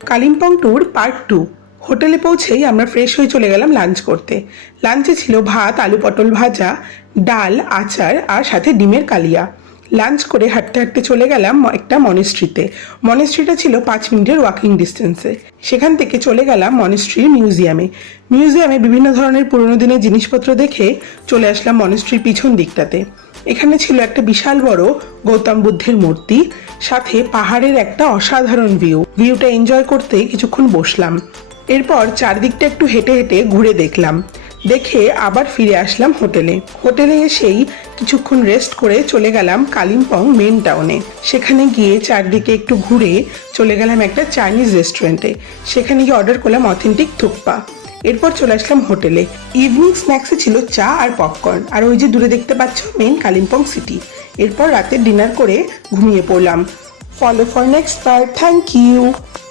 Kalimpong tour part 2। হোটেলে পৌঁছেই আমরা ফ্রেশ হয়ে চলে গেলাম লাঞ্চ করতে। লাঞ্চে ছিল ভাত, আলু পটল ভাজা, ডাল, আচার আর সাথে ডিমের কালিয়া। লাঞ্চ করে হাঁটতে হাঁটতে চলে গেলাম একটা মনেস্ট্রিতে। মনেস্ট্রিটা ছিল 5 মিনিটের ওয়াকিং ডিস্টেন্সে। সেখান থেকে চলে গেলাম মনেস্ট্রির মিউজিয়ামে। মিউজিয়ামে বিভিন্ন ধরনের পুরোনো দিনের জিনিসপত্র দেখে চলে আসলাম মনেস্ট্রির পিছন দিকটাতে। এখানে ছিল একটা বিশাল বড় গৌতম বুদ্ধের মূর্তি, সাথে পাহাড়ের একটা অসাধারণ ভিউটা এনজয় করতে কিছুক্ষণ বসলাম। এরপর চারদিকটা একটু হেঁটে হেঁটে ঘুরে দেখলাম, দেখে আবার ফিরে আসলাম হোটেলে এসেই কিছুক্ষণ রেস্ট করে চলে গেলাম কালিম্পং মেন টাউনে। সেখানে গিয়ে চারদিকে একটু ঘুরে চলে গেলাম একটা চাইনিজ রেস্টুরেন্টে। সেখানে গিয়ে অর্ডার করলাম অথেন্টিক থুকপা। এরপর চলে আসলাম হোটেলে। ইভিনিং স্ন্যাক্সে ছিল চা আর পপকর্ন, আর ওই যে দূরে দেখতে পাচ্ছ মেন কালিম্পং সিটি। এরপর রাতে ডিনার করে ঘুমিয়ে পড়লাম। Follow for next part. Thank you.